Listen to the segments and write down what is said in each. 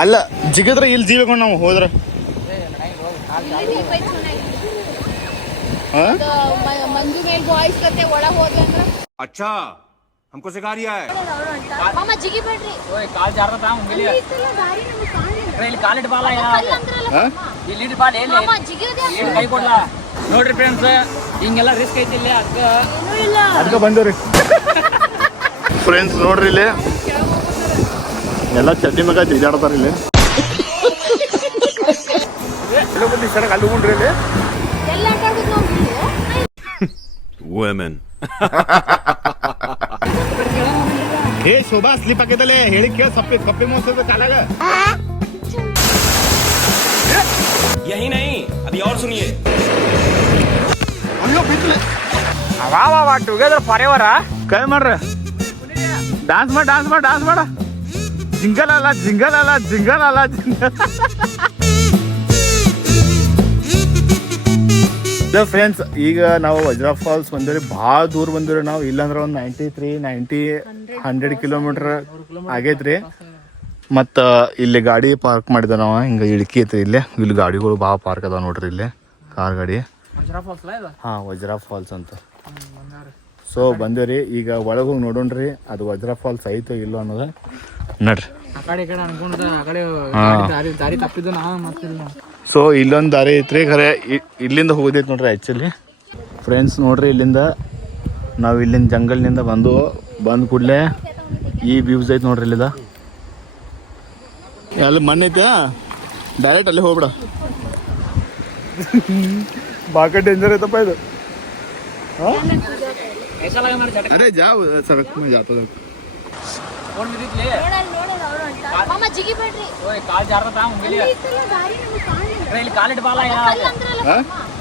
ಅಲ್ಲ ಜಿಗದ್ರ ಇಲ್ಲಿ ಜೀವಕೊಂಡು ನಾವು ಹೋದ್ರ ಮಂಜು ಮೇಲ್ ಬಾಯ್ಸ್ ಕತೆ ಒಳಗೆ ಹೋದ್ವಿ ಅಂದ್ರೆ अच्छा हमको सिखा रिया है ಮಾಮ ಜಿಗಿ ಬಿಡ್ರಿ ಓಯ್ ಕಾಲ್ ಜಾರತ ಮುಂಗಲಿ ದಾರಿ ನಮಗೆ ಕಾಣಲಿಲ್ಲ ಇಲ್ಲಿ ಕಾಲಿಟ್ ಬಾಲ ಇಲ್ಲಿ ಇಟ್ ಬಾಲ ಎಲ್ಲಿ ಮಾಮ ಜಿಗಿಯೋದೇ ಇಲ್ಲಿ ಕೈ ಕೊಡ್ಲಾ ನೋಡ್ರಿ ಫ್ರೆಂಡ್ಸ್ ಹಿಂಗೆಲ್ಲ ರಿಸ್ಕ್ ಐತಿ ಇಲ್ಲಿ ಅದಕ್ಕೆ ಬಂದವ್ರಿ ಫ್ರೆಂಡ್ಸ್ ನೋಡ್ರಿ ಇಲ್ಲಿ ಎಲ್ಲ ಚಡ್ಡಿ ಮಗ ಜಿಗಾಡ್ತಾರ ಇಲ್ಲಿ ಎಲ್ಲ ಬಂದು ಸಡಕ್ ಅಲ್ಲಿ ಉಂಡ್ರಿ ಇಲ್ಲಿ ಎಲ್ಲ ಆಟಾಡೋದು ನಾವು ಇಲ್ಲಿ women ಏ ಶೋಭಾ ಸ್ಲಿಪ್ ಹಾಕಿದಲೆ ಹೇಳಿ ಕೇಳ ಸಪ್ಪಿ ಕಪ್ಪಿ ಮೋಸದ ಕಾಲಾಗ यही नहीं अभी और सुनिए ಅಯ್ಯೋ ಬಿತ್ತಲೆ ವಾ ವಾ ವಾ ಟುಗೆದರ್ ಫಾರೆವರ್ ಕೈ ಮಾಡ್ರ ಡಾನ್ಸ್ ಮಾಡ ಡಾನ್ಸ್ ಮಾಡ ಡಾನ್ಸ್ ಮಾಡ ಜಿಂಗಲ್ ಅಲ್ಲ ಜಿಂಗಲ್ ಅಲ್ಲ ಜಿಂಗಲ್ ಅಲ್ಲ ಜಿಂಗಲ್ ಫ್ರೆಂಡ್ಸ್ ಈಗ ನಾವು ವಜ್ರಾ ಫಾಲ್ಸ್ ಬಂದಿರಿ ಭಾಳ ದೂರ ಬಂದಿರಿ ನಾವು ಇಲ್ಲಾಂದ್ರೆ ಒಂದು 100 ಕಿಲೋಮೀಟರ್ ಆಗೈತ್ರಿ ಮತ್ತು ಇಲ್ಲಿ ಗಾಡಿ ಪಾರ್ಕ್ ಮಾಡಿದ ನಾವು ಹಿಂಗೆ ಇಳ್ಕಿ ಐತ್ರಿ ಇಲ್ಲಿ ಗಾಡಿಗಳು ಭಾಳ ಪಾರ್ಕ್ ಅದಾವ ನೋಡ್ರಿ ಇಲ್ಲಿ ಕಾರ್ ಗಾಡಿ ಹಾಂ ವಜ್ರಾ ಫಾಲ್ಸ್ ಅಂತ ಸೊ ಬಂದೇವ್ರಿ ಈಗ ಒಳಗೆ ಹೋಗಿ ನೋಡೋಣ್ರಿ ಅದು ವಜ್ರಾ ಫಾಲ್ಸ್ ಐತೋ ಇಲ್ಲೋ ಅನ್ನೋದು ನಡ್ರಿ ದಾರಿ ತಪ್ಪಿದ್ದು ನಾ ಮತ್ತೆ ಸೊ ಇಲ್ಲೊಂದು ದಾರಿ ಐತ್ರಿ ಖರೆ ಇಲ್ಲಿಂದ ಹೋಗೋದೈತಿ ನೋಡ್ರಿ ಆ್ಯಕ್ಚುಲಿ ಫ್ರೆಂಡ್ಸ್ ನೋಡ್ರಿ ಇಲ್ಲಿಂದ ನಾವು ಇಲ್ಲಿಂದ ಜಂಗಲ್ನಿಂದ ಬಂದ ಕೂಡಲೇ ಈ ವ್ಯೂಸ್ ಐತಿ ನೋಡ್ರಿ ಇಲ್ಲಿದ ಅಲ್ಲಿ ಮಣ್ಣು ಐತೆ ಡೈರೆಕ್ಟ್ ಅಲ್ಲಿ ಹೋಗ್ಬಿಡ ಬಾಕ ಡೇಂಜರ್ ಐತಪ್ಪ ಇದು ಅರೆ ಜಾವ್ ಸರಕ್ ಜಾತದ ಮಾಮ ಜಿಗಿ ಬಿಡ್ರಿ ಓಯ್ ಕಾಲ್ ಜಾರತ ಮುಂಗಲಿ ದಾರಿ ನಮಗೆ ಕಾಣಲಿಲ್ಲ ಇಲ್ಲಿ ಕಾಲಿಟ್ ಬಾಲ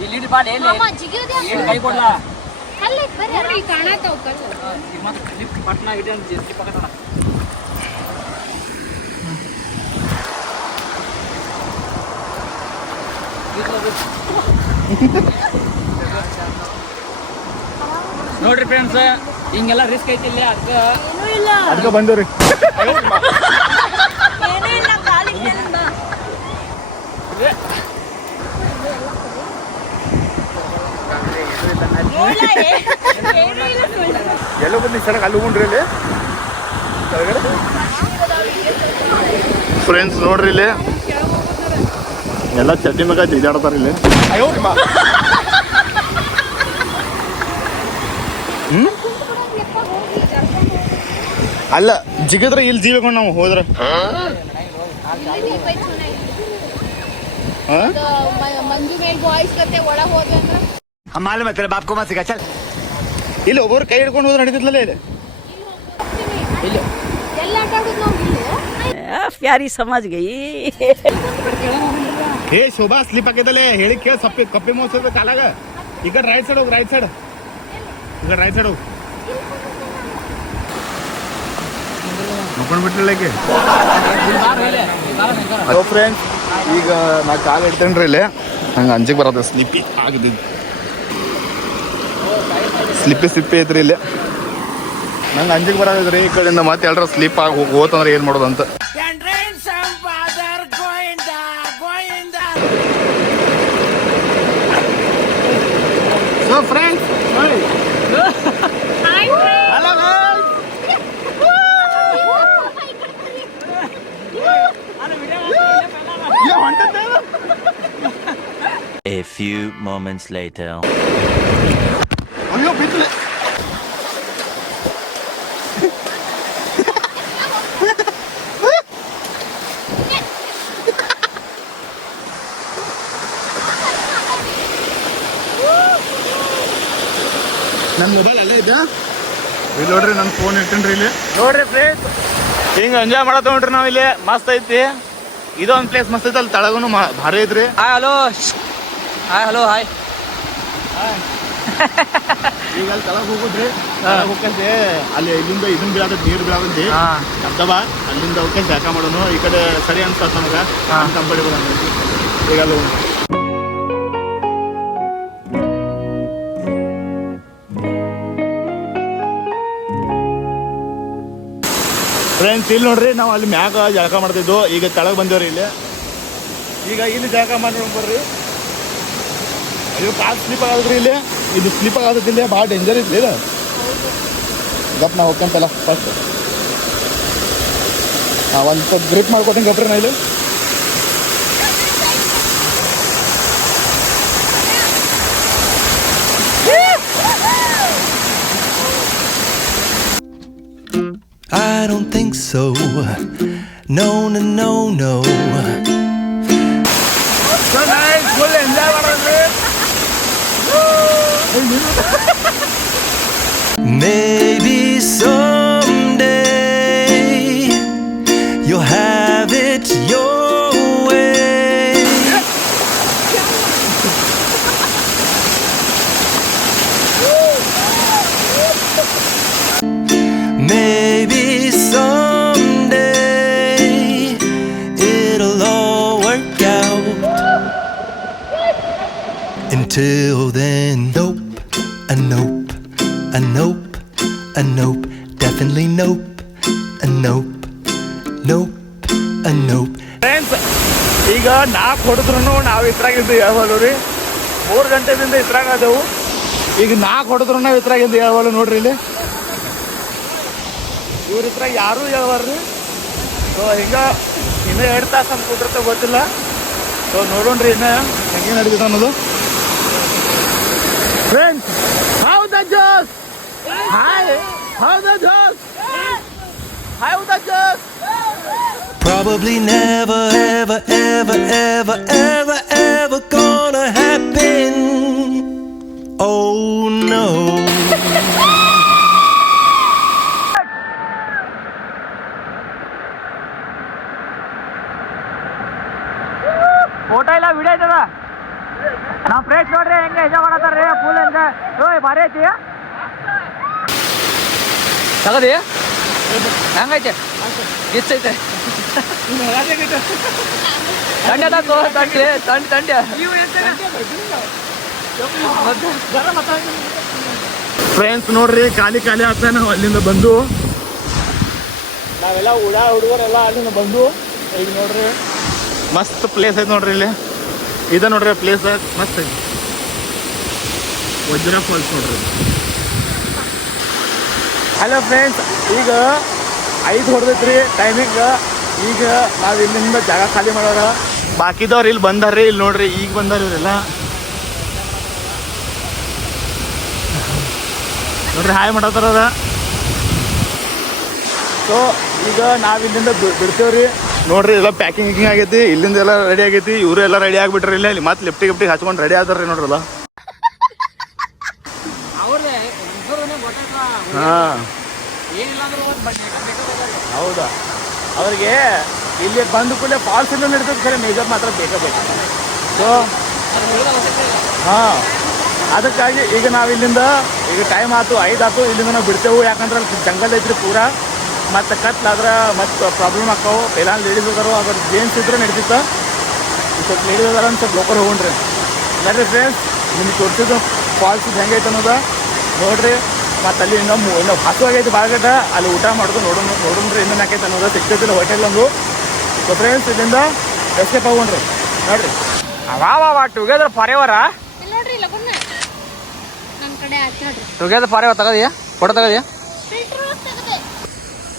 ಇಲ್ಲಿ ಇಟ್ ಬಾಲ ಎಲ್ಲಿ ಮಾಮ ಜಿಗಿಯೋದೇ ಇಲ್ಲಿ ಕೈ ಕೊಡ್ಲಾ ಕಲ್ಲೆ ಬರ್ರಿ ಕಾಣತಾವ ಕಲ್ಲು ಮತ್ತೆ ಸ್ಲಿಪ್ ಪಟ್ನ ಇದೆ ಸ್ಲಿಪ್ ಆಗತ್ತಣ ನೋಡ್ರಿ ಫ್ರೆಂಡ್ಸ್ ಹಿಂಗೆಲ್ಲ ರಿಸ್ಕ್ ಐತಿ ಇಲ್ಲಿ ಅದಕ್ಕೆ ಬಂದೇವ್ರಿ ಎಲ್ಲೋ ಬಂದು ಸಡಕ್ ಅಲ್ಲಿ ಉಂಡ್ರಿ ಇಲ್ಲಿ ಫ್ರೆಂಡ್ಸ್ ನೋಡ್ರಿ ಇಲ್ಲಿ ಎಲ್ಲ ಚಡ್ಡಿ ಮಗ ಜಿಗಾಡ್ತಾರ ಇಲ್ಲಿ ಅಲ್ಲ ಜಿಗದ್ರ ಇಲ್ಲಿ ಜೀವಕೊಂಡು ನಾವು ಹೋದ್ರ ಮಂಜು ಮೇಲ್ ಬಾಯ್ಸ್ ಕತೆ ಒಳಗೆ ಹೋದ್ವಿ ಅಂದ್ರೆ हम मालूम है तेरे बाप को मत सिखा चल ಇಲ್ಲಿ ಒಬ್ಬರು ಕೈ ಹಿಡ್ಕೊಂಡು ಹೋದ್ರೆ ನಡೀತಿದ್ಲಲ್ಲ ಇಲ್ಲಿ ಎಲ್ಲ ಆಟಾಡೋದು ನಾವು ಇಲ್ಲಿ प्यारी समझ गई ಏ ಶೋಭಾ ಸ್ಲಿಪ್ ಹಾಕಿದಲೆ ಹೇಳಿ ಕೇಳ ಸಪ್ಪಿ ಕಪ್ಪಿ ಮೋಸದ ಕಾಲಾಗ ಈ ಕಡೆ ರೈಟ್ ಸೈಡ್ ಹೋಗಿ ರೈಟ್ ಸೈಡ್ ಈ ಕಡೆ ರೈಟ್ ಸೈಡ್ ಹೋಗಿ ಮುಕೊಂಡ್ಬಿಟ್ರಲ್ಲಕ್ಕೆ ಹಲೋ ಫ್ರೆಂಡ್ಸ್ ಈಗ ನಾ ಕಾಲು ಇಡ್ತೇನ್ರಿ ಇಲ್ಲಿ ನಂಗೆ ಅಂಜಿಗೆ ಬರೋದು ಸ್ಲಿಪ್ಪಿ ಆಗದಿದ್ದು ಸ್ಲಿಪ್ಪಿ ಐತ್ರಿ ಇಲ್ಲಿ ನಂಗೆ ಅಂಜಿಗೆ ಬರೋದಿದ್ರಿ ಈ ಕಡೆಯಿಂದ ಮತ್ತೆ ಎಲ್ಲರ ಸ್ಲಿಪ್ ಆಗಿ ಹೋತಂದ್ರೆ ಏನು ಮಾಡೋದು ಅಂತ so friends A few moments later. ಅಯ್ಯೋ ಬಿತ್ತಲೆ ನನ್ನ ಮೊಬೈಲ್ ಅಲ್ಲೇ ಇದ್ದ ಇಲ್ಲಿ ನೋಡ್ರಿ ನನ್ನ ಫೋನ್ ಇಟ್ಟೇನ್ರಿ ಇಲ್ಲಿ ನೋಡ್ರಿ ಫ್ರೆಂಡ್ಸ್ ಹಿಂಗೆ ಎಂಜಾಯ್ ಮಾಡತ್ತ ನೋಡ್ರಿ ನಾವು ಇಲ್ಲಿ ಮಸ್ತ್ ಐತಿ ಇದೊಂದು ಪ್ಲೇಸ್ ಮಸ್ತ್ ಐತಿ ಅಲ್ಲಿ ತಳಗೂನು ಭಾರಿ ಐತ್ರಿ hi hello hi hello hi ಈಗ ಅಲ್ಲಿ ತಳಗ ಹೋಗುದ್ರಿ ಹೋಗ್ಕಂತೆ ಅಲ್ಲಿ ಇಲ್ಲಿಂದ ಇದನ್ನ ಬೀಳದ ನೀರು ಬೀಳದಂತಿ ಅರ್ಧವ ಅಲ್ಲಿಂದ ಹೋಗ್ಕೊಂಡು ಜಾಕ ಮಾಡೋನು ಈ ಕಡೆ ಸರಿ ಅನ್ಸತ್ ನಮಗ ಕಂಪನಿ ಈಗ ಅಲ್ಲಿ ಫ್ರೆಂಡ್ಸ್ ಫ್ರೆಂಡ್ಸ್ ಇಲ್ಲಿ ನೋಡ್ರಿ ನಾವು ಅಲ್ಲಿ ಮ್ಯಾಗ ಜಳಕ ಮಾಡ್ತಿದ್ವು, ಈಗ ಕೆಳಗೆ ಬಂದೇವ್ರಿ ಇಲ್ಲಿ. ಈಗ ಇಲ್ಲಿ ಜಳಕ ಮಾಡಿ ಬರ್ರಿ. ಅಯ್ಯೋ ಕಾಲು ಸ್ಲಿಪ್ ಆಗೋದ್ರಿ ಇಲ್ಲಿ, ಇದು ಸ್ಲಿಪ್ ಆಗೋದಿಲ್ಲ, ಭಾಳ ಡೇಂಜರ್ ಇದ್ರಿ ಇದು. ಗಪ್ ನಾವು ಹೋಗ್ಕೊಂತಲ್ಲ ಫಸ್ಟ್ ಒಂದು ಸ್ವಲ್ಪ ಗ್ರಿಪ್ ಮಾಡ್ಕೊತೀನಿ ಗಪ್ರಿ ನಾ ಇಲ್ಲಿ. I don't think so. No, no, no, no. So nice, full enjoy ಮಾಡೋದ್ರಿ. Maybe someday you'll have it your way. Maybe someday it'll all work out. Until then, nope, a nope, a nope, a nope, definitely nope, a nope, nope, a nope. Friends ಈಗ 4 ಹೊಡೆದ್ರು ನಾವು ಇದ್ರಾಗಿದ್ದು ಹೇಳ್ಬೋದು ರೀ. 3 ಗಂಟೆದಿಂದ ಇದ್ರಾಗ ಅದೆವು, ಈಗ 4 ಹೊಡೆದ್ರು ನಾವು ಇದ್ರಾಗಿದ್ದು ಹೇಳ್ಬೋದು ನೋಡ್ರಿ. ಇಲ್ಲಿ ಇವ್ರ ಇದ್ರಾಗ ಯಾರೂ ಹೇಳ್ಬಾರ್ರಿ. ಸೊ ಹಿಂಗೆ ಇನ್ನೂ 2 ತಾಸು ಅಂತ ಕೂತಿರ್ತೆ ಗೊತ್ತಿಲ್ಲ. ಸೊ ನೋಡೋಣ್ರಿ ಇನ್ನು ಹೆಂಗೆ ನಡೀತದೆ ಅನ್ನೋದು. Friends how the Jose, hi how the Jose, how the Jose. Probably never, ever, ever, ever, ever, ever gonna happen. Oh no. Photo ಇಲ್ಲ ವಿಡಿಯೋ ಐತದ ನಾವು ಫ್ರೆಂಡ್ಸ್ ನೋಡ್ರಿ ಹೆಂಗೆ ಎಂಜಾಯ್ ಮಾಡತ್ತಾರ್ರಿ, ಫುಲ್ ಎಂಜಾಯ್. ಓಯ್ ಭಾರಿ ಐತಿ, ತಗದಿ ಹೆಂಗೈತೆ, ಗಿಚ್ಚೈತೆ, ತಂಡ ತಂಡ್ರಿ ತಂಡ. ಫ್ರೆಂಡ್ಸ್ ನೋಡ್ರಿ ಖಾಲಿ ಖಾಲಿ ಆಗ್ತಾ ನಾವು ಅಲ್ಲಿಂದ ಬಂದು ನಾವೆಲ್ಲ ಹುಡುಗರೆಲ್ಲ ಅಲ್ಲಿಂದ ಬಂದು ಈಗ ನೋಡ್ರಿ ಮಸ್ತ್ ಪ್ಲೇಸ್ ಐತೆ ನೋಡ್ರಿ. ಇಲ್ಲಿ ಇದೆ ನೋಡ್ರಿ ಪ್ಲೇಸ್ ಮಸ್ತ್ ಐತಿ, ವಜ್ರ ಫಾಲ್ಸ್ ನೋಡ್ರಿ. ಹಲೋ ಫ್ರೆಂಡ್ಸ್, ಈಗ 5 ಹೊಡೆದೈತ್ರಿ ಟೈಮಿಂಗ್. ಈಗ ನಾವು ಇಲ್ಲಿಂದ ಜಾಗ ಖಾಲಿ ಮಾಡೋರ, ಬಾಕಿದವ್ರು ಇಲ್ಲಿ ಬಂದಾರ್ರಿ. ಇಲ್ಲಿ ನೋಡ್ರಿ ಈಗ ಬಂದಾರ ಇವರೆಲ್ಲ ನೋಡ್ರಿ, ಹಾಯ್ ಮಾಡತ್ತಾರ. ಸೊ ಈಗ ನಾವು ಇಲ್ಲಿಂದ ಬಿಡ್ತೇವ್ರಿ. ನೋಡ್ರಿ ಎಲ್ಲ ಪ್ಯಾಕಿಂಗ್ ಗಿಕಿಂಗ್ ಆಗೈತಿ, ಇಲ್ಲಿಂದ ಎಲ್ಲ ರೆಡಿ ಆಗೈತಿ. ಇವರು ಎಲ್ಲ ರೆಡಿ ಆಗಿಬಿಟ್ರಿ. ಇಲ್ಲಿ ಮತ್ತೆ ಲಿಫ್ಟಿಗೆ ಹಚ್ಕೊಂಡು ರೆಡಿ ಆದಾರ್ರಿ ನೋಡ್ರಲ್ಲ. ಹಾಂ ಹೌದಾ, ಅವ್ರಿಗೆ ಇಲ್ಲಿ ಬಂದು ಕೂಡಲೇ ಫಾಲ್ಸ್ ಎಲ್ಲ ನಡೀತದೆ, ಖರೆ ಮೇಜರ್ ಮಾತ್ರ ಬೇಕೇ ಬೇಕು. ಸೊ ಹಾಂ, ಅದಕ್ಕಾಗಿ ಈಗ ನಾವು ಇಲ್ಲಿಂದ ಈಗ ಟೈಮ್ ಆಯ್ತು 5 ಆಯ್ತು, ಇಲ್ಲಿಂದ ನಾವು ಬಿಡ್ತೇವೆ. ಯಾಕಂದ್ರೆ ಅಲ್ಲಿ ಜಂಗಲ್ ಐತ್ರಿ ಪೂರಾ, ಮತ್ತು ಕತ್ಲಾದ್ರೆ ಮತ್ತೆ ಪ್ರಾಬ್ಲಮ್ ಆಕ್ಕಾವು. ಎಲ್ಲ ಲೇಡೀಸ್ ಅದಾರು, ಅದ್ರ ಜೇಂಟ್ಸ್ ಇದ್ರೆ ನಡೀತಿತ್ತು. ಸ್ವಲ್ಪ ಲೇಡೀಸ್ ಅದಾರ ಅಂತ ಸ್ವಲ್ಪ ಲೋಕಲ್ ಹೋಗ್ರಿ. ನೋಡ್ರಿ ಫ್ರೆಂಡ್ಸ್, ನಿಮ್ಗೆ ತೋರಿಸಿದ್ದು ಫಾಲ್ಸ್ ಹೆಂಗೈತೆ ಅನ್ನೋದು ನೋಡ್ರಿ. ಮತ್ತು ಅಲ್ಲಿ ಇನ್ನೂ ಹಸುವಾಗೈತಿ ಬಾಳ್ಗಟ್ಟ, ಅಲ್ಲಿ ಊಟ ಮಾಡೋದು ನೋಡೋಣ್ರಿ ಇನ್ನೇನು ಹಾಕೈತೆ ಅನ್ನೋದು. ಸಿಗ್ತೈತಿಲ್ಲ ಹೋಟೆಲ್ ಒಂದು. ಸೊ ಫ್ರೆಂಡ್ಸ್ ಇಲ್ಲಿಂದ ಎಸ್ಕೇಪ್ ಆಗೋಣ್ರಿ ನೋಡ್ರಿ. ವಾ ಟುಗೆದರ್ ಫಾರ್ ಎವರ್, ನೋಡ್ರಿ ಲಗುನ್ನ ನನ್ನ ಕಡೆ ಆಯ್ತು ನೋಡ್ರಿ. ಟುಗೆದರ್ ಫಾರ್ ಎವರ್ ತಗದಿಯಾ, ಫೋಟೋ ತಗದಿಯಾ.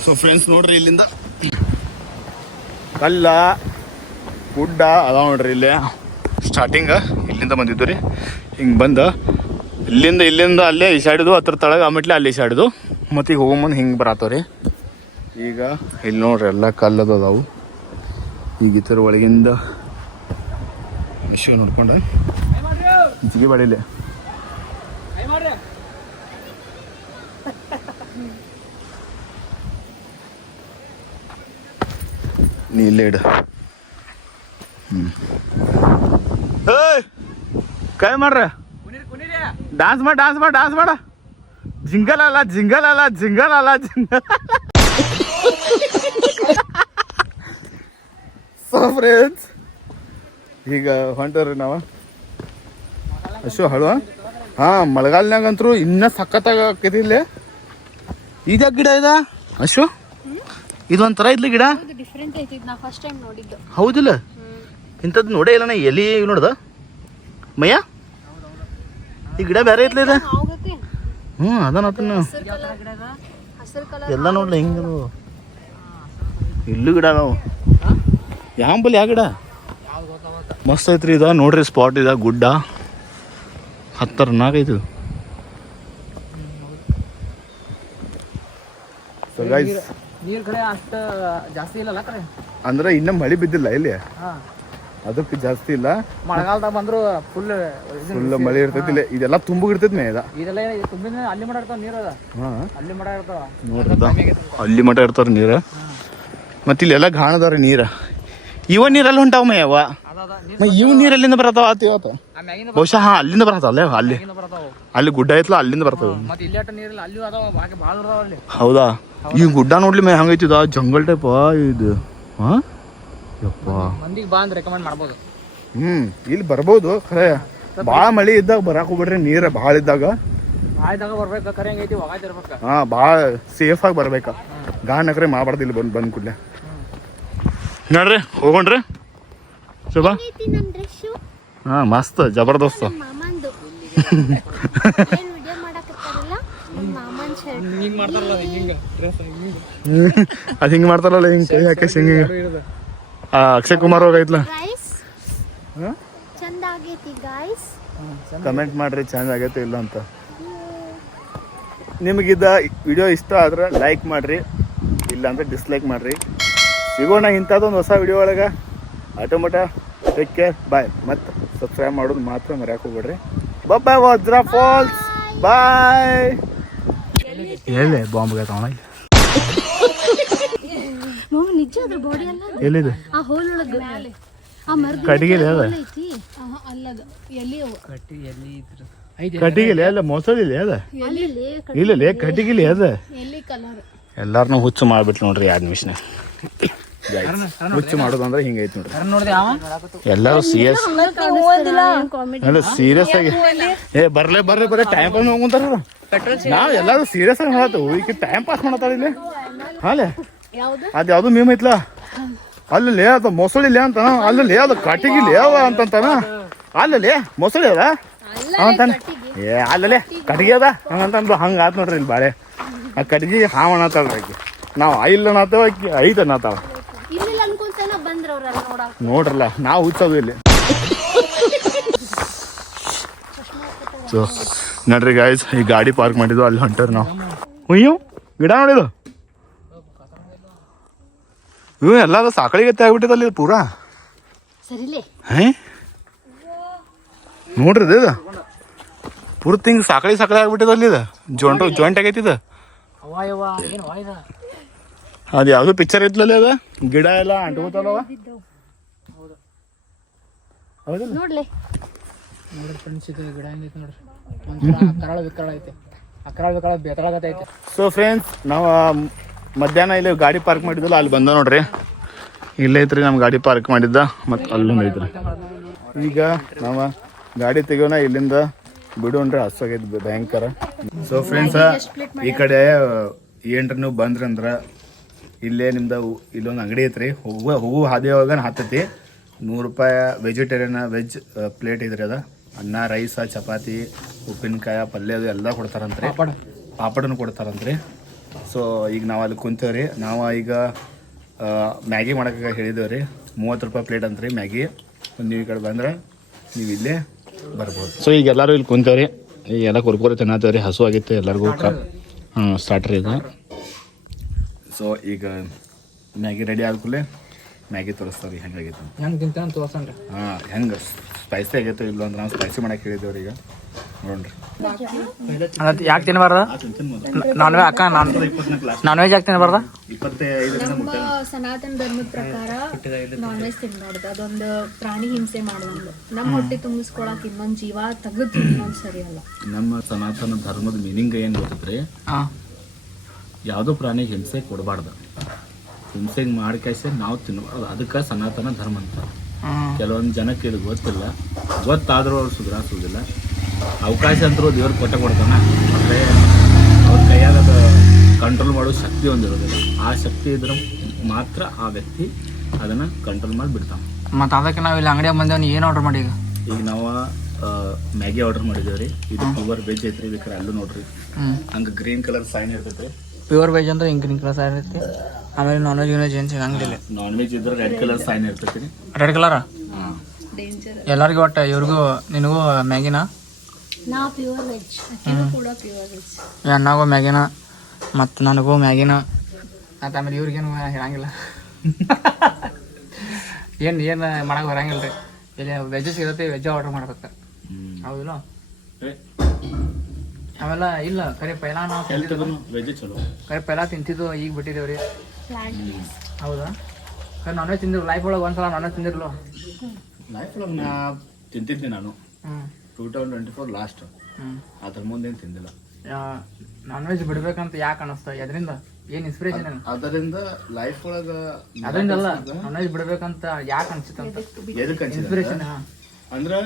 ಸೊ ಫ್ರೆಂಡ್ಸ್ ನೋಡ್ರಿ, ಇಲ್ಲಿಂದ ಕಲ್ಲ ಗುಡ್ಡ ಅದಾವ ನೋಡ್ರಿ. ಇಲ್ಲೇ ಸ್ಟಾರ್ಟಿಂಗ್ ಇಲ್ಲಿಂದ ಬಂದಿದ್ದು ರೀ. ಹಿಂಗೆ ಬಂದು ಇಲ್ಲಿಂದ ಅಲ್ಲೇ ಈಸಾಡಿದು, ಹತ್ರ ತಳಗ ಆಮೇಲೆ ಅಲ್ಲಿ ಈಸಾಡಿದು, ಮತ್ತು ಈಗ ಹೋಗ್ಬಂದು ಹಿಂಗೆ ಬರತ್ತವ್ರಿ. ಈಗ ಇಲ್ಲಿ ನೋಡ್ರಿ ಎಲ್ಲ ಕಲ್ಲದು ಅದಾವು. ಈಗ ಈ ಥರ ಒಳಗಿಂದ ವಿಷಯ ನೋಡ್ಕೊಂಡು ಜಿಗಿ ಬಾಡಿಲೆ ನೀ ಇಲ್ಲೇ ಇಡು. ಕೈ ಮಾಡ್ರ, ಡಾನ್ಸ್ ಮಾಡ. ಜಿಂಗಲ್ ಅಲ್ಲ. ಸೊ ಫ್ರೆಂಡ್ಸ್ ಈಗ ಹೊಂಟವ್ರಿ ನಾವು ಅಷ್ಟು ಹಳುವ. ಹಾಂ, ಮಳೆಗಾಲನಾಗಂತರೂ ಇನ್ನೂ ಸಖತ್ತಾಗ ಆಕೈತಿ. ಇಲ್ಲಿ ಇದ್ಯಾಕೆ ಗಿಡ ಇದ ಅಶು, ಇದೊಂಥರ ಇದ್ಲ ಗಿಡ ಡಿಫ್ರೆಂಟ್ ಐತಿ ನಾ ಫಸ್ಟ್ ಟೈಮ್ ನೋಡಿದ್ದು. ಹೌದಿಲ್ಲ ಇಂಥದ್ದು ನೋಡೇ ಇಲ್ಲ ನಾ ಎಲಿ ನೋಡ್ದ ಮಯ್ಯ ಈ ಗಿಡ ಬೇರೆ ಐತ್ಲ ಇದೆ ಆಗುತ್ತೆ ಅದನ್ನ ಹಸಿರು ಕಲರ್ ಎಲ್ಲ ನೋಡ್ಲ ಹೆಂಗ ಇಲ್ಲೂ ಗಿಡ ನಾವು ಯಾಂಬಲ್ ಯಾವ ಗಿಡ ಮಸ್ತ್ ಐತ್ರಿ ಇದ ನೋಡ್ರಿ ಸ್ಪಾಟ್ ಇದ ಗುಡ್ಡ ಹತ್ತರ್ನಾಗೈತು. ನೀರ್ ಕಡೆ ಅಷ್ಟ ಜಾಸ್ತಿ ಇಲ್ಲಲ್ಲ ಕಡೆ ಅಂದ್ರೆ ಇನ್ನ ಮಳಿ ಬಿದ್ದಿಲ್ಲ ಇಲ್ಲಿ ಅದಕ್ಕೆ ಜಾಸ್ತಿ ಇಲ್ಲ. ಮಳೆಗಾಲದಾಗ ಬಂದ್ರು ಫುಲ್ ಮಳಿ ಇರ್ತೈತಿ ಇಲ್ಲ ಇದೆಲ್ಲ ತುಂಬಿರ್ತೈತಿ ಮೇ ಇದೆಲ್ಲ ತುಂಬಿನ ಅಲ್ಲಿ ಮಡ ಇರ್ತಾವ ನೀರ್ ಅದ ಅಲ್ಲಿ ಮಡ ಇರ್ತಾವ ನೋಡ್ರದ ಅಲ್ಲಿ ಮಠ ಇರ್ತಾರ ನೀರ ಮತ್ತೆ ಇಲ್ಲೆಲ್ಲ ಗಾಣದಾರ ನೀರ ಇವ ನೀರಲ್ಲಿ ಹೊಂಟಾವ ಮಯ್ಯವ ಇವ್ ನೀರ್ ಎಲ್ಲಿಂದ ಬರತಾವ ಆತ ಇವತ್ತು ಬಹುಶಃ ಅಲ್ಲಿಂದ ಬರತಾವ ಅಲ್ಲೇ ಅಲ್ಲಿ ಗುಡ್ಡ ಐತ್ಲ ಅಲ್ಲಿಂದ ಬರ್ತಾವ. ಮತ್ತೆ ಇಲ್ಲಿ ನೀರಿಲ್ಲ ಅಲ್ಲಿ ಅದಾವ ಬಾಕಿ ಭಾಳ ಅದಾವ ಅಲ್ಲಿ. ಹೌದಾ ಈ ಗುಡ್ಡ ನೋಡ್ಲಿ ಮೇ ಹಂಗೈತಿದ ಜಂಗಲ್ ಟೈಪ್ ಇದು ಯಪ್ಪ ಮಂದಿಗೆ ಬಾ ಅಂತ ರೆಕಮೆಂಡ್ ಮಾಡ್ಬೋದು. ಇಲ್ಲಿ ಬರ್ಬೋದು ಖರೆ ಭಾಳ ಮಳಿ ಇದ್ದಾಗ ಬರಾಕ್ ಹೋಗ್ಬಿಡ್ರಿ ನೀರ ಭಾಳ ಇದ್ದಾಗ ಆಯ್ದಾಗ ಬರ್ಬೇಕು ಖರೆ ಹೆಂಗೈತಿ ಹೋಗಾತಿರ್ಬೇಕು. ಭಾಳ ಸೇಫ್ ಆಗಿ ಬರ್ಬೇಕ ಗಾಣ ನಕ್ರೆ ಮಾಡ್ಬಾರ್ದು ಇಲ್ಲಿ ಬಂದ್ ಕೂಡ್ಲೆ ನೋಡ್ರಿ ಹೋಗೋಣ್ರಿ ಶೋಭಾ. ಮಸ್ತ್ ಜಬರ್ದಸ್ತ್ ಹಿಂಗ್ ಮಾಡ್ತಾರಲ್ಲ ಹಿಂಗ ಡ್ರೆಸ್ ಅದ್ ಹಿಂಗ್ ಮಾಡ್ತಾರಲ್ಲ ಹಿಂಗ್ ಕೈ ಹಾಕಿ ಹಿಂಗ ಅಕ್ಷಯ್ ಕುಮಾರ್ ಹೋಗೈತ್ಲ. ಚಂದ ಆಗೈತಿ ಗಾಯ್ಸ್. ಕಮೆಂಟ್ ಮಾಡ್ರಿ ಚಂದ ಆಗೈತೆ ಇಲ್ಲ ಅಂತ. ನಿಮಗಿದ ವಿಡಿಯೋ ಇಷ್ಟ ಆದ್ರೆ ಲೈಕ್ ಮಾಡ್ರಿ ಇಲ್ಲ ಅಂದ್ರೆ ಡಿಸ್ಲೈಕ್ ಮಾಡ್ರಿ. ಸಿಗೋಣ ಇಂಥದ್ದೊಂದು ಹೊಸ ವಿಡಿಯೋ ಒಳಗೆ. ಆಟೋಮಟ ಟೇಕ್ ಕೇರ್ ಬಾಯ್. ಮತ್ತು ಸಬ್ಸ್ಕ್ರೈಬ್ ಮಾಡೋದು ಮಾತ್ರ ಮರ್ಯಾಕೆ ಹೋಗ್ಬೇಡ್ರಿ. ಬಾಯ್ ವಜ್ರಾ ಫಾಲ್ಸ್ ಬಾಯ್. ಎಲ್ಲಿ ಬಾಂಬ್ಗೆ ತಗೊಂಡ ನಿಜ ಅದ್ರ ಬಾಡಿ ಅಲ್ಲ ಎಲ್ಲಿದೆ ಆ ಹೋಲ್ ಒಳಗೆ ಆ ಮರದ ಕಟ್ಟಿಗೆ ಅದ ಐತಿ ಅಲ್ಲದ ಎಲ್ಲಿ ಅವು ಕಟ್ಟಿಗೆ ಅಲ್ಲ ಮೊಸಳಿ ಅದ ಇಲ್ಲ ಕಟ್ಟಿಗೆ ಅದ ಎಲ್ಲಿ ಕಲರ್ ಎಲ್ಲಾರನ್ನೂ ಹುಚ್ಚು ಮಾಡ್ಬಿಟ್ಲು ನೋಡ್ರಿ 2 ನಿಮಿಷನ. ಹುಚ್ಚು ಮಾಡೋದು ಅಂದ್ರೆ ಹಿಂಗೈತಿ ನೋಡ್ರಿ. ನೋಡಿದೆ ಎಲ್ಲಾರು ಸೀರಿಯಸ್ ಅಲ್ಲ ಸೀರಿಯಸ್ ಆಗಿ ಬರ್ರಿ ಟೈಮ್ ಪಾಸ್ ಹೋಗ್ತಾರ. ನಾವ್ ಎಲ್ಲಾರು ಸೀರಿಯಸ್ ಆಗಿ ಮಾಡತ್ತೇವು ಈಗ ಟೈಮ್ ಪಾಸ್ ಮಾಡತ್ತಾರ ಇಲ್ಲಿ. ಹಾಲೆ ಅದ್ ಯಾವ್ದು ಮೀಮ್ ಐತ್ಲ ಅಲ್ಲಿ ಅದು ಮೊಸಳಿ ಅಂತಾನ ಅಲ್ಲಿ ಅದು ಕಟ್ಟಿಗೆ ಅವ ಅಂತಂತಾನ ಅಲ್ಲಿ ಮೊಸಳಿ ಅದ ಅಂತಾನ ಅಲ್ಲೇ ಕಟ್ಟಿಗೆ ಅದ ಹಂಗಂತಂದ್ರು ಹಂಗ ಆತ್ ನೋಡ್ರಿ ಇಲ್ಲಿ ಬಾಳೆ ಆ ಕಟ್ಟಿಗೆ ಹಾವ್ ಅನ್ನತ್ತಾಳ್ರಿ ಆಕಿ ನಾವು ಇಲ್ಲ ಅನ್ನತ್ತೇವ ಆಕಿ ಐತ್ ಅನ್ನತ್ತಾಳ. ನೋಡ್ರಲ್ಲ ನಾವು ಹುಚ್ಚೋದು ಇಲ್ಲಿ. ಸೊ ನೋಡ್ರಿ ಗಾಯ್ಸ್ ಈ ಗಾಡಿ ಪಾರ್ಕ್ ಮಾಡಿದ್ವು ಅಲ್ಲಿ ಹೊಂಟರ್ ನಾವು. ಹುಯ್ಯು ಗಿಡ ನೋಡಿದು ಇವು ಎಲ್ಲ ಸಾಕಳಿಗತ್ತೆ ಆಗ್ಬಿಟ್ಟಿದಲ್ಲಿ ಪೂರಾ ನೋಡ್ರಿ ಇದು ಪೂರ ತಿಂಗ್ ಸಾಕಳಿ ಆಗ್ಬಿಟ್ಟಿದಲ್ಲಿ ಇದು ಜಾಯಿಂಟ್ ಆಗೈತಿ ಇದು. ಅದು ಯಾವ್ದು ಪಿಕ್ಚರ್ ಐತ್ಲಲ್ಲಿ ಅದ ಗಿಡ ಎಲ್ಲ ಅಂಟ್ಕೋತಲ್ವ ಹೌದಲ್ಲ ನೋಡ್ಲಿ ನೋಡ್ರಿ ಫ್ರೆಂಡ್ಸ್ ಇದು ಗಿಡ ಹೆಂಗೈತಿ ನೋಡ್ರಿ ಕರಾಳ ವಿಕರಾಳ ಐತಿ ಅಕರಾಳ ವಿಕರಾಳ ಬೇತಳಾಗತೈತಿ. ಸೊ ಫ್ರೆಂಡ್ಸ್ ನಾವು ಮಧ್ಯಾಹ್ನ ಇಲ್ಲಿ ಗಾಡಿ ಪಾರ್ಕ್ ಮಾಡಿದ್ವಲ್ಲ ಅಲ್ಲಿ ಬಂದ ನೋಡ್ರಿ ಇಲ್ಲೇ ಐತ್ರಿ ನಮ್ಮ ಗಾಡಿ ಪಾರ್ಕ್ ಮಾಡಿದ್ದ ಮತ್ತು ಅಲ್ಲೊಂದು ಐತ್ರಿ. ಈಗ ನಾವು ಗಾಡಿ ತೆಗೋಣ ಇಲ್ಲಿಂದ ಬಿಡೋಣ್ರಿ ಹಸಾಗೈತಿ ಭಯಂಕರ. ಸೊ ಫ್ರೆಂಡ್ಸ್ ಈ ಕಡೆ ಏನ್ರಿ ನೀವು ಬಂದ್ರಿ ಅಂದ್ರೆ ಇಲ್ಲೇ ನಿಮ್ದು ಇಲ್ಲೊಂದು ಅಂಗಡಿ ಐತ್ರಿ ಹೂವು ಹಾದಿ ಒಳಗ ಹತ್ತೈತಿ. 100 ರೂಪಾಯಿ ವೆಜಿಟೇರಿಯನ್ ವೆಜ್ ಪ್ಲೇಟ್ ಐತ್ರಿ ಅದ ಅನ್ನ ರೈಸ ಚಪಾತಿ ಉಪ್ಪಿನಕಾಯಿ ಪಲ್ಯ ಅದು ಎಲ್ಲ ಕೊಡ್ತಾರಂತ್ರಿ ಪಾಪಡನ್ನು ಕೊಡ್ತಾರಂತ್ರಿ. ಸೊ ಈಗ ನಾವು ಅಲ್ಲಿ ಕುಂತೇವ್ರಿ. ನಾವು ಈಗ ಮ್ಯಾಗಿ ಮಾಡೋಕೆ ಹೇಳಿದೇವ್ರಿ 30 ರೂಪಾಯಿ ಪ್ಲೇಟ್ ಅಂತ್ರಿ ಮ್ಯಾಗಿ. ನೀವು ಈ ಕಡೆ ಬಂದ್ರೆ ನೀವು ಇಲ್ಲೇ ಬರ್ಬೋದು. ಸೊ ಈಗ ಎಲ್ಲರೂ ಇಲ್ಲಿ ಕುಂತೇವ್ರಿ ಈಗೆಲ್ಲ ಕುರ್ಕುರೆ ತಿನ್ನತ್ತೇವ್ರಿ ಹಸು ಆಗಿತ್ತು ಎಲ್ಲರಿಗೂ ಸ್ಟಾರ್ಟ್ರಿ ಇದು. ಸೊ ಈಗ ಮ್ಯಾಗಿ ರೆಡಿ ಆದ್ಕೂಲೆ ಮ್ಯಾಗಿ ತೋರಿಸ್ತಾವ್ರಿ ಹೆಂಗಾಗೈತೆ ಹೆಂಗೆ ತಿಂತಾನೆ ತೋರ್ಸನ್ರಿ. ಹೆಂಗೆ ಸ್ಪೈಸಿ ಆಗೈತೆ ಇಲ್ಲ ಅಂದ್ರೆ ನಾವು ಸ್ಪೈಸಿ ಮಾಡಕ್ಕೆ ಹೇಳಿದೇವ್ರಿ ಈಗ ನೋಡ್ರಿ. ಯಾಕೆ ತಿನ್ನಬಾರ್ದ ನಾನ್ ವೆಜ್ ಅಕ್ಕ ನಾನ್ ವೆಜ್ ಯಾಕೆ ತಿನ್ನಬಾರ್ದ? 25 ನಮ್ಮ ಸನಾತನ ಧರ್ಮದ ಪ್ರಕಾರ ನಾನ್ ವೆಜ್ ತಿನ್ಬಾರ್ದು. ಅದೊಂದು ಪ್ರಾಣಿ ಹಿಂಸೆ ಮಾಡೋದು. ನಮ್ಮ ಹೊಟ್ಟೆ ತುಂಬಿಸ್ಕೊಳಕ್ ಇನ್ನೊಂದು ಜೀವ ತೆಗೆದು ತಿನ್ನೋದು ಸರಿ ಅಲ್ಲ. ನಮ್ಮ ಸನಾತನ ಧರ್ಮದ ಮೀನಿಂಗ್ ಏನು ಗೊತ್ತೈತ್ರಿ ಯಾವುದೋ ಪ್ರಾಣಿ ಹಿಂಸೆ ಕೊಡಬಾರ್ದು. ಹಿಂಸೆ ಮಾಡ್ಕಾಯ್ಸೆ ನಾವು ತಿನ್ನಬಾರ್ದು. ಅದಕ್ಕೆ ಸನಾತನ ಧರ್ಮ ಅಂತ. ಕೆಲವೊಂದು ಜನಕ್ಕೆ ಇದು ಗೊತ್ತಿಲ್ಲ, ಗೊತ್ತಾದರೂ ಅವ್ರು ಸುಧಾರಿಸೋದಿಲ್ಲ. ಅವಕಾಶ ಅಂತರೂ ದೇವ್ರು ಕೊಡ್ತಾನೆ, ಆದರೆ ಅವ್ರ ಕೈಯಾಗ ಕಂಟ್ರೋಲ್ ಮಾಡೋ ಶಕ್ತಿ ಒಂದಿರೋದಿಲ್ಲ. ಆ ಶಕ್ತಿ ಇದ್ರೆ ಮಾತ್ರ ಆ ವ್ಯಕ್ತಿ ಅದನ್ನು ಕಂಟ್ರೋಲ್ ಮಾಡಿ ಬಿಡ್ತಾನೆ. ಮತ್ತು ಅದಕ್ಕೆ ನಾವು ಇಲ್ಲಿ ಅಂಗಡಿಯಾಗ ಬಂದೇವ್. ಏನು ಆರ್ಡರ್ ಮಾಡಿ ಈಗ ನಾವು ಮ್ಯಾಗಿ ಆರ್ಡರ್ ಮಾಡಿದ್ದೇವೆ ರೀ. ಇದು ಪ್ಯೂರ್ ವೆಜ್ ಐತ್ರಿ, ಬೇಕಾರೆ ಅಲ್ಲೂ ನೋಡ್ರಿ ಹಂಗೆ ಗ್ರೀನ್ ಕಲರ್ ಸೈನ್ ಇರ್ತೈತೆ ರೀ. ಪ್ಯೂರ್ ವೆಜ್ ಅಂದ್ರೆ ಹಿಂಗೆ ಗ್ರೀನ್ ಕಲರ್ ಸೈನ್ ಇರುತ್ತೆ. ಆಮೇಲೆ ನಾನ್ ವೆಜ್ ಏನು ಸಿಗಂಗಿಲ್ಲ. ನಾನ್ ವೆಜ್ ಇದ್ರೆ ರೆಡ್ ಕಲರ್ ಸೈನ್ ಇರ್ತೈತಿ ರೀ. ರೆಡ್ ಕಲರ ಡೇಂಜರ್. ಎಲ್ಲರಿಗೂ ಒಟ್ಟು ಇವ್ರಿಗೂ ನಿನಗೂ ಮ್ಯಾಗಿನ, ನಾ ಪ್ಯೂರ್ ವೆಜ್, ಅಕ್ಕಿನೂ ಕೂಡ ಪ್ಯೂರ್ ವೆಜ್. ಅಣ್ಣಗೂ ಮ್ಯಾಗಿನ ಮತ್ತು ನನಗೂ ಮ್ಯಾಗಿನ. ಮತ್ತು ಆಮೇಲೆ ಇವ್ರಿಗೇನು ಹೇಳಂಗಿಲ್ಲ. ಏನು ಮಾಡಕ್ಕೆ ಬರಂಗಿಲ್ಲ ರೀ. ಇಲ್ಲಿ ವೆಜ್ ಸಿಗುತ್ತೆ, ವೆಜ್ ಆರ್ಡರ್ ಮಾಡ್ಬೇಕು. ಹೌದಿಲ್ಲ? ಆಮೇಲೆ ಇಲ್ಲ ಕರೆ ಪೈಲ ನಾವು ವೆಜ್ ಚಲೋ, ಕರೆ ಪೈಲ ತಿಂತಿದ್ದು ಈಗ ಬಿಟ್ಟಿದ್ದೇವ್ರಿ. ಹೌದಾ? ಕರೆ ನಾನ್ ವೆಜ್ ತಿಂದಿರು ಲೈಫ್ ಒಳಗೆ ಒಂದ್ಸಲ ನಾನ್ ವೆಜ್ ತಿಂದಿರ್ಲು? ಲೈಫ್ ಒಳಗೆ ನಾ ತಿಂತಿದ್ದೆ ನಾನು 2024 ಲಾಸ್ಟ್. ಅದ್ರ ಮುಂದೇನು ತಿಂದಿಲ್ಲ. ನಾನ್ ವೆಜ್ ಬಿಡ್ಬೇಕಂತ ಯಾಕೆ ಅನಿಸ್ತಾ? ಎದರಿಂದ ಏನು ಇನ್ಸ್ಪಿರೇಷನ್ ಏನು? ಅದರಿಂದ ಲೈಫ್ ಒಳಗೆ ಅದರಿಂದ ಅಲ್ಲ, ನಾನ್ ವೆಜ್ ಬಿಡ್ಬೇಕಂತ ಯಾಕೆ ಅನ್ಸಿತ್ತಂತ ಇನ್ಸ್ಪಿರೇಷನ್? ಅಂದ್ರೆ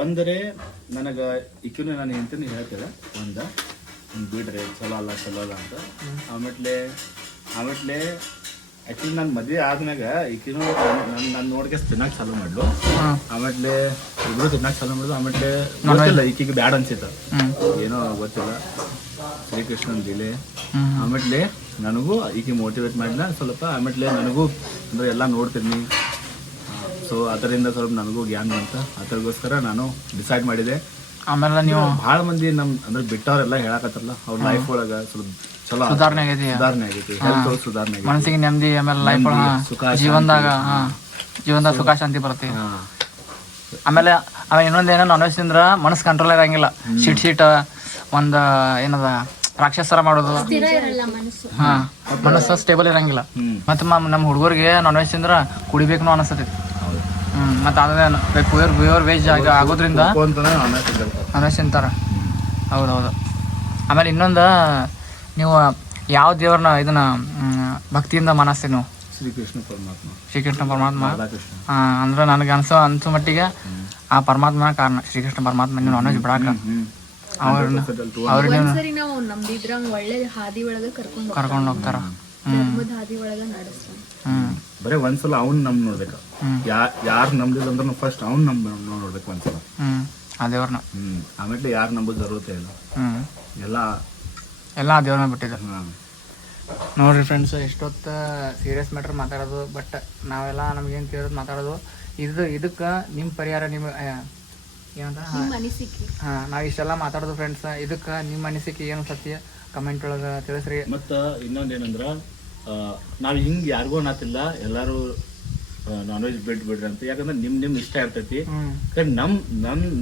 ಒಂದರೆ ನನಗೆ ಈಕಿನೂ ನಾನು ಎಂತನೂ ಹೇಳ್ತಿಲ್ಲ, ಒಂದು ಬಿಡ್ರಿ ಚಲೋ ಅಲ್ಲ ಅಂತ. ಆಮೇಲೆ ಆ್ಯಕ್ಚುಲಿ ನಾನು ಮದುವೆ ಆದ್ಮ್ಯಾಗ ಈಕಿನೂ ನಾನು ನೋಡ್ಕೆ ತಿನ್ನಕ್ಕೆ ಚಾಲೂ ಮಾಡ್ಲು. ಆಮೇಲೆ ಇಬ್ರು ತಿನ್ನಕ್ಕೆ ಚಾಲೂ ಮಾಡಿದ್ರು. ಆಮೇಲೆ ಗೊತ್ತಿಲ್ಲ ಈಕಿಗೆ ಬ್ಯಾಡ್ ಅನ್ಸಿತ್ತು, ಏನೋ ಗೊತ್ತಿಲ್ಲ, ಶ್ರೀಕೃಷ್ಣನ ಲೀಲೆ. ಆಮೇಲೆ ನನಗೂ ಈಕೆ ಮೋಟಿವೇಟ್ ಮಾಡಿಲ್ಲ ಸ್ವಲ್ಪ. ಆಮೇಲೆ ನನಗೂ ಅಂದರೆ ಎಲ್ಲ ನೋಡ್ತೀನಿ, ಸೊ ಅದರಿಂದ ಸ್ವಲ್ಪ ನನಗೂ ಜ್ಞಾನ ಬಂತ. ಅದಕ್ಕೋಸ್ಕರ ನಾನು ಡಿಸೈಡ್ ಮಾಡಿದೆ. ಆಮೇಲೆ ನೀವು ಭಾಳ ಮಂದಿ ಅಂದ್ರೆ ಬಿಟ್ಟವ್ರೆಲ್ಲ ಹೇಳಕತ್ತಾರಲ್ಲ, ಅವ್ರ ಲೈಫ್ ಒಳಗೆ ಸ್ವಲ್ಪ ಚಲೋ ಸುಧಾರಣೆ ಆಗೈತಿ, ಹೆಲ್ತ್ ಸುಧಾರಣೆ ಆಗೈತಿ, ಮನಸ್ಸಿಗೆ ನೆಮ್ಮದಿ, ಆಮೇಲೆ ಲೈಫ್ ಜೀವನದಾಗ ಸುಖ ಶಾಂತಿ ಬರುತ್ತೆ. ಆಮೇಲೆ ಇನ್ನೊಂದೇನೋ ನಾನ್ ವೆಜ್ ತಿಂದ್ರೆ ಮನಸ್ಸು ಕಂಟ್ರೋಲ್ ಇರಂಗಿಲ್ಲ. ಶೀಟ್ ಒಂದು ಏನದ ರಾಕ್ಷಸರ ಮಾಡೋದು, ಮನಸ್ಸು ಸ್ಟೇಬಲ್ ಇರಂಗಿಲ್ಲ. ಮತ್ತು ನಮ್ಮ ಹುಡುಗರಿಗೆ ನಾನ್ ವೆಜ್ ತಿಂದ್ರೆ ಕುಡಿಬೇಕು ಅನಿಸ್ತೈತಿ. ಮತ್ತು ಅದೇ ಪ್ಯೂರ್ ವೆಜ್ ಆಗೋದ್ರಿಂದ ನಾನ್ ವೆಜ್ ತಿಂತಾರೆ. ಹೌದೌದು. ಆಮೇಲೆ ಇನ್ನೊಂದು, ನೀವು ಯಾವ ದೇವ್ರನ್ನ ಇದನ್ನ ಭಕ್ತಿಯಿಂದ ಮನಸ್ಸಿ ನೀವು? ಶ್ರೀಕೃಷ್ಣ ಪರಮಾತ್ಮ. ಅಂದ್ರೆ ನನಗೆ ಅನ್ಸೋ ಮಟ್ಟಿಗೆ ಆ ಪರಮಾತ್ಮನ ಕಾರಣ ಶ್ರೀಕೃಷ್ಣ ಪರಮಾತ್ಮ ನೀವು ನಾನ್ ವೆಜ್ ಬಿಡಾಕ. ಒಂದ್ಸರಿ ನಾವು ನಮ್ದಿದ್ರಂಗ ಒಳ್ಳೆ ಹಾದಿ ಒಳಗ ಕರ್ಕೊಂಡು ಹೋಗ್ತಾರ. ಹಾದಿ ಒಳಗ ನಡೆಸ್ತಾನ. ಬರೀ ಒಂದ್ಸಲ ಅವ್ನ್ ನೋಡ್ಬೇಕು. ಯಾರು ನಂಬಿಲ್ಲ ಅಂದ್ರೆ ಫಸ್ಟ್ ಅವ್ನ್ ನೋಡ್ಬೇಕು ಒಂದ್ಸಲ ಆ ದೇವ್ರನ್ನ. ಆಮೇಲೆ ಯಾರು ನಂಬೋದು ಜरूरते ಇಲ್ಲ, ಎಲ್ಲ ದೇವ್ರನ್ನ ಬಿಟ್ಟಿದ್ದಾರೆ. ನೋಡ್ರಿ ಫ್ರೆಂಡ್ಸ್, ಎಷ್ಟೊತ್ತು ಸೀರಿಯಸ್ ಮ್ಯಾಟ್ರ್ ಮಾತಾಡೋದು, ಬಟ್ ನಾವೆಲ್ಲ ನಮ್ಗೇನು ಕೇಳೋದು ಮಾತಾಡೋದು. ಇದಕ್ಕೆ ನಿಮ್ಮ ಪರಿಹಾರ, ನಿಮ್ಮ ಏನಂತ ನಾವು ಇಷ್ಟೆಲ್ಲ ಮಾತಾಡೋದು ಫ್ರೆಂಡ್ಸ್. ಇದಕ್ಕೆ ನಿಮ್ಮ ಅನಿಸಿಕೆ ಏನು ಸತ್ಯ ಕಮೆಂಟ್ ಒಳಗೆ ತಿಳಿಸ್ರಿ. ಮತ್ತು ಇನ್ನೊಂದೇನಂದ್ರೆ, ನಾವು ಹಿಂಗೆ ಯಾರಿಗೂ ಅನ್ನತ್ತಿಲ್ಲ ಎಲ್ಲರೂ ನಾನ್ ವೆಜ್ ಬಿಡ್ರಿ ಅಂತ. ಯಾಕಂದ್ರೆ ನಿಮ್ ಇಷ್ಟ ಇರ್ತೈತಿ.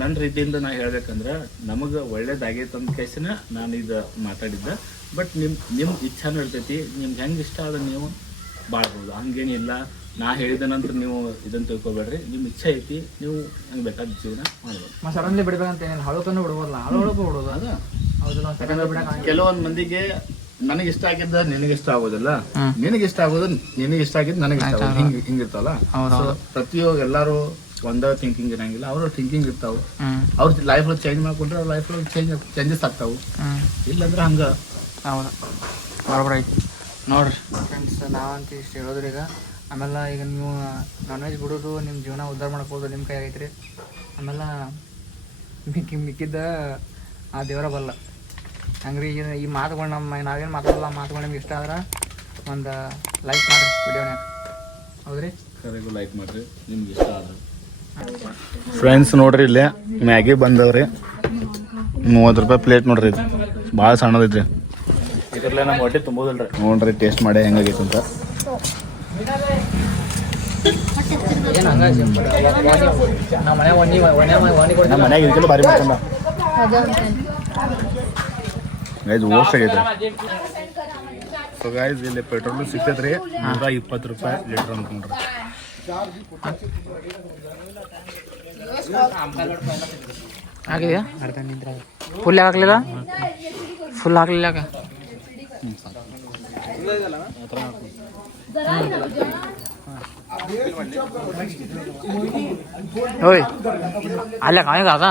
ನನ್ನ ರೀತಿಯಿಂದ ನಾ ಹೇಳ್ಬೇಕಂದ್ರೆ, ನಮಗೆ ಒಳ್ಳೇದಾಗೈತೆ ಅಂದ ಕೇಸಿನ ನಾನು ಇದು ಮಾತಾಡಿದ್ದೆ. ಬಟ್ ನಿಮ್ ಇಚ್ಛಾನು ಇರ್ತೈತಿ, ನಿಮ್ಗೆ ಹೆಂಗೆ ಇಷ್ಟ ಆದ ನೀವು ಬಾಳ್ಬೋದು, ಹಂಗೇನಿಲ್ಲ. ನಾ ಹೇಳಿದ ನಂತರ ನೀವು ಇದನ್ನ ತಿಳ್ಕೊಬೇಡ್ರಿ. ನಿಮ್ಮ ಇಚ್ಛೆ ಐತಿ, ನೀವು ಹಂಗೆ ಬೇಕಾದ ಜೀವನ ಮಾಡ್ಬೋದು. ಸಡನ್ಲಿ ಬಿಡ್ಬೇಕಂತ ಏನಿಲ್ಲ, ಹಳಕನ್ನು ಬಿಡ್ಬೋದಲ್ಲ, ಹಳಕು ಬಿಡೋದು. ಅದು ಕೆಲವೊಂದು ಮಂದಿಗೆ ನನಗೆ ಇಷ್ಟ ಆಗಿದ್ದ ನಿನಗೆ ಇಷ್ಟ ಆಗೋದಿಲ್ಲ, ನಿನಗೆ ಇಷ್ಟ ಆಗೋದು ನಿನಗೆ ಇಷ್ಟ ಆಗಿದ್ದು ನನಗೆ ಇಷ್ಟ ಆಗೋದು, ಹಿಂಗಿರ್ತಾವಲ್ಲ. ಪ್ರತಿಯೊಬ್ಬ ಎಲ್ಲರೂ ಒಂದೇ ಥಿಂಕಿಂಗ್ ಇರಂಗಿಲ್ಲ, ಅವ್ರ ಥಿಂಕಿಂಗ್ ಇರ್ತಾವ. ಅವ್ರ ಲೈಫ್ ಚೇಂಜ್ ಮಾಡ್ಕೊಂಡ್ರೆ ಅವ್ರ ಲೈಫ್ ಚೇಂಜಸ್ ಆಗ್ತಾವು. ಇಲ್ಲಾಂದ್ರೆ ಹಂಗ. ಹೌದು, ಬರೋಬ್ಬರ ಐತಿ. ನೋಡ್ರಿ ಫ್ರೆಂಡ್ಸ್, ನಾವಂತ ಇಷ್ಟು ಹೇಳೋದ್ರಿ ಈಗ. ಆಮೇಲೆ ಈಗ ನೀವು ನಾನ್ ವೆಜ್ ಬಿಡೋದು ನಿಮ್ಮ ಜೀವನ ಉದ್ಧಾರ ಮಾಡ್ಬೋದು, ನಿಮ್ಮ ಕೈ ಆಗೈತ್ರಿ. ಆಮೇಲೆ ಮಿಕ್ಕಿದ್ದ ಆ ದೇವರ ಬಲ್ಲ. ಹಂಗ್ರಿ ಈ ಮಾತುಗಳು ನಾವೇನು ಮಾತಾಡಲ್ಲ, ಮಾತುಗಳು ನಿಮ್ಗೆ ಇಷ್ಟ ಆದ್ರೆ ಒಂದು ಲೈಕ್ ಮಾಡಿರಿ ವಿಡಿಯೋನ. ಹೌದ್ರಿ, ಕರೆಗೂ ಲೈಕ್ ಮಾಡಿರಿ ನಿಮ್ಗೆ ಇಷ್ಟ ಆದ್ರೆ. ಫ್ರೆಂಡ್ಸ್ ನೋಡ್ರಿ, ಇಲ್ಲೇ ಮ್ಯಾಗಿ ಬಂದವ್ರಿ, 30 ರೂಪಾಯಿ ಪ್ಲೇಟ್ ನೋಡ್ರಿ. ಇದು ಭಾಳ ಸಣ್ಣದೈತ್ರಿ. ಇದ್ರಲ್ಲೇ ನಮ್ಮ ಹೊಟ್ಟೆ ತುಂಬೋದಿಲ್ರಿ. ನೋಡ್ರಿ ಟೇಸ್ಟ್ ಮಾಡಿ ಹೆಂಗಾಗೈತೆ ಅಂತ. ಏನು ಹಂಗಾಗಿ ನಮ್ಮ ಮನ್ಯಾಗ ಇದಕ್ಕೆಲ್ಲ ಭಾರಿ ಮಾಡ್ಕೊಂಡ ಗೈಸ್, ಓಸ್ಟ್ ಆಗೈತೆ. ಸೊ ಗೈಸ್, ಇಲ್ಲಿ ಪೆಟ್ರೋಲ್ ಸಿಗ್ತೈತ್ರಿ 120 ರೂಪಾಯಿ ಲೀಟ್ರ್ ಅನ್ಕೊಂಡ್ರಿ. ಆಗಿದೆಯಾ? ಫುಲ್ ಹಾಕ್ಲಿಲ್ಲ, ಫುಲ್ ಹಾಕ್ಲಿಲ್ಲ. ಓಯ್ ಅಲ್ಲ ಕಾಣಿಗಾಗ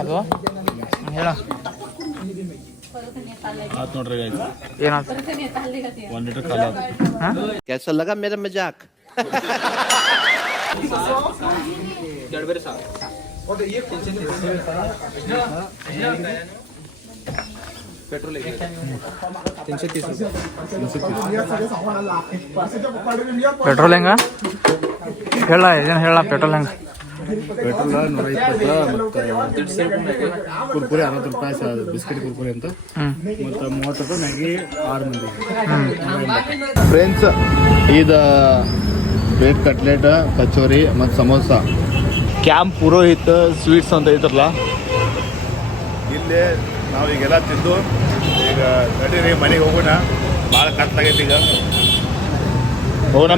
ಅದು ಹೇಳ ಆತ್ ನೋಡ್ರಿ guys. ಏನಾಯ್ತು 1 ಲೀಟರ್ ಖಾಲಿ ಆತು. कैसा लगा मेरा मजाक ಪೆಟ್ರೋಲ್ ಹೆಂಗ ಹೇಳ ಏನ್ ಹೇಳ ಪೆಟ್ರೋಲ್ ಹೆಂಗ ಪೆಟ್ರೋಲ್ 120 ಮತ್ತು ಕುರ್ಕುರೆ 60 ರೂಪಾಯಿ ಬಿಸ್ಕೆಟ್ ಕುರ್ಕುರೆ ಅಂತ ಮತ್ತು 30 ರೂಪಾಯಿ ಮ್ಯಾಗಿ 6 ಮಂದಿ. ಫ್ರೆಂಡ್ಸ್ ಇದು ಬ್ರೆಡ್ ಕಟ್ಲೆಟ್ ಕಚೋರಿ ಮತ್ತು ಸಮೋಸ ಕ್ಯಾಂಪ್ ಪುರೋಹಿತ್ ಸ್ವೀಟ್ಸ್ ಅಂತ ಐತ್ರಲ್ಲ ಇಲ್ಲೇ ನಾವು ಈಗೆಲ್ಲ ತಿಂದು ಈಗ ನಡೀರಿ ಮನೆಗೆ ಹೋಗೋಣ. ಭಾಳ ಕಟ್ಲಾಗೈತಿ ಈಗ ಹೋಗೋಣ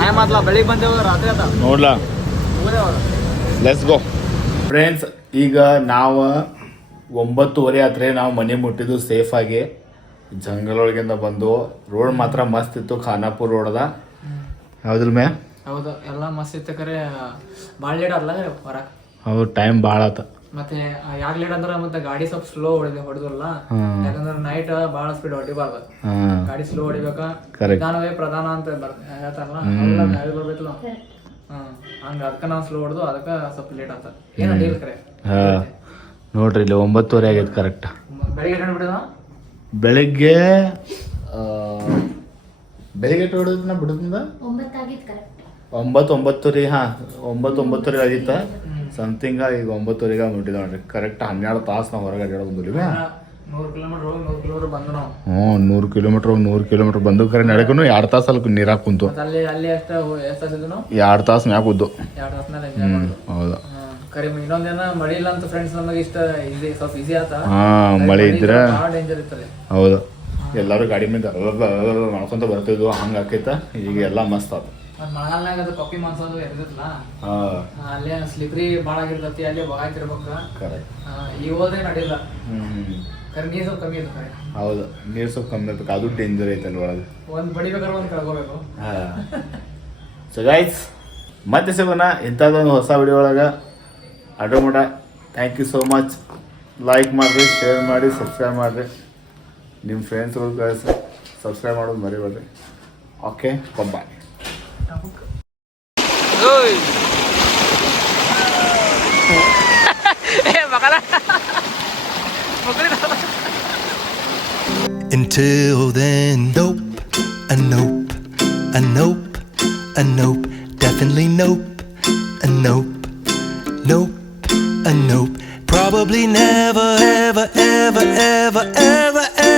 ಟೈಮ್ ಆತ್ಲ ಬೆಳಿಗ್ಗೆ ಬಂದೇವು ರಾತ್ರಿ ಆತ ನೋಡ್ಲಾ. Let's go friends. ಈಗ ನಾವು 9:30 ಆತ್ರೆ ನಾವು ಮನೆ ಮುಟ್ಟಿದ್ದು ಸೇಫ್ ಆಗಿ. ಜಂಗಲ್ ಒಳಗಿಂದ ಬಂದು ರೋಡ್ ಮಾತ್ರ ಮಸ್ತ್ ಇತ್ತು. ಖಾನಾಪುರ್ ರೋಡ್ದ ಹೌದಿಲ್ಲ ಮೇ? ಹೌದು ಎಲ್ಲ ಮಸ್ತ್ ಇತ್ತು ಕರೆ ಭಾಳ ಲೇಟ್ ಅಲ್ಲ ಹೊರಗೆ. ಹೌದು ಟೈಮ್ ಭಾಳ ಆತ. ಮತ್ತೆ ಯಾಕೆ ಲೇಟ್ ಅಂದ್ರೆ ಮತ್ತೆ ಗಾಡಿ ಸ್ವಲ್ಪ ಸ್ಲೋ ಹೊಡೆದಲ್ಲ ಯಾಕಂದ್ರೆ ನೈಟ್ ಭಾಳ ಸ್ಪೀಡ್ ಹೊಡಿಬಾರ್ದು. ಗಾಡಿ ಸ್ಲೋ ಹೊಡಿಬೇಕಾ ನಿಧಾನವೇ ಪ್ರಧಾನ ಅಂತ ಹೇಳ್ತಾರಲ್ಲ ಗಾಡಿ ಬರ್ಬೇಕಲ್ಲ. ಹಂಗ ಅದಕ್ಕೆ ನಾವು ಸ್ಲೋ ಹೊಡೆದು ಅದಕ್ಕೆ ಸ್ವಲ್ಪ ಲೇಟ್ ಆತ. ಏನು ಅಡ್ಡಿಲ್ಲ ಕರೆ. ನೋಡ್ರಿ ಇಲ್ಲಿ 9:30 ಆಗೈತೆ ಕರೆಕ್ಟ್. ಬೆಳಿಗ್ಗೆ ಏನು ಬಿಡಿದ ಬೆಳಿಗ್ಗೆ ಬೆಳಿಗ್ಗೆ ಹೊಡೆದ ಬಿಡುದಿಂದ 9:30 ಹಾಂ 9:30 ಆಗಿತ್ತ ಸಮಥಿಂಗ. ಈಗ 9:30 ಮುಟ್ಟಿದ ನೋಡ್ರಿ ಕರೆಕ್ಟ್ 12 ತಾಸು ನಾವು ಹೊರಗೆ ಅಡ್ಡಾಡೋದು ಬಂದಿವಿ. 100 ಕಿಲೋಮೀಟರ್ ಹೋಗಿ 100 ಕಿಲೋಮೀಟರ್ ಬಂದು ನಾವು. 100 ಕಿಲೋಮೀಟರ್ 100 ಕಿಲೋಮೀಟರ್ ಬಂದು ಕರೆ ನಡೆಗೂ 2 ತಾಸು ಅಲ್ಲಿ ನೀರಾಗ ಕುಂತು. ಅಲ್ಲಿ ಎಷ್ಟು ತಾಸು ಇದ್ದು ನಾವು 2 ತಾಸು ಮ್ಯಾಗ ಉದ್ದು. 2 ತಾಸು ಮೇಲೆ ಎಂಜಾಯ್ ಮಾಡೋದು. ಹೌದು. ಕರೆ ಇನ್ನೊಂದೇನ ಮಳಿ ಇಲ್ಲ ಅಂತ ಫ್ರೆಂಡ್ಸ್ ನಮಗೆ ಇಷ್ಟ ಈಸಿ ಸ್ವಲ್ಪ ಈಸಿ ಆತ. ಮಳೆ ಇದ್ರೆ ಭಾಳ ಡೇಂಜರ್ ಇರ್ತದೆ. ಹೌದು. ಎಲ್ಲರೂ ಗಾಡಿ ಮೇಲೆ ಮಾಡ್ಕೊಂತ ಬರ್ತಿದ್ವು ಹಂಗೆ ಆಕೈತ. ಈಗ ಎಲ್ಲ ಮಸ್ತ್ ಆತ. ಮತ್ತು ಮಳೆಗಾಲನಾಗ ಅದು ಪಪ್ಪಿ ಮಾನ್ಸೋದು ಇರ್ತೈತಲ್ಲ ಅಲ್ಲೇ ಸ್ಲಿಪ್ರಿ ಭಾಳ ಆಗಿರ್ತೈತಿ. ಅಲ್ಲಿ ಬಗಾಯ್ತಿರ್ಬೇಕು. ಈಗ ಹೋದ್ರೆ ನಡಿಲ್ಲ. ಕರೆ ನೀರು ಸ್ವಲ್ಪ ಕಮ್ಮಿ ಇತ್ತು ಕರೆ. ಹೌದು ನೀರು ಸ್ವಲ್ಪ ಕಮ್ಮಿ ಇರ್ಬೇಕು. ಅದು ಡೇಂಜರ್ ಐತೆ ಅಲ್ಲಿ ಒಳಗೆ. ಒಂದು ಬಡಿಬೇಕಾದ್ರೆ ಒಂದು ಕಳ್ಕೋಬೇಕು. ಸೊ ಗೈಸ್ ಮತ್ತೆ ಸಿಗೋಣ ಇಂಥದ್ದೊಂದು ಹೊಸ ವಿಡಿಯೋ ಒಳಗೆ. ಅಡ್ಡಮುಡ thank you so much. Like ಮಾಡಿರಿ, ಶೇರ್ ಮಾಡಿ, ಸಬ್ಸ್ಕ್ರೈಬ್ ಮಾಡಿರಿ. ನಿಮ್ಮ ಫ್ರೆಂಡ್ಸ್ಗಳು ಕಳಿಸಿ ಸಬ್ಸ್ಕ್ರೈಬ್ ಮಾಡೋದು ಮರಿಬೇಡ್ರಿ. Okay bye. Until then, nope, a nope, a nope, a nope, definitely nope, a nope, nope, a nope, probably never, ever, ever, ever, ever, ever.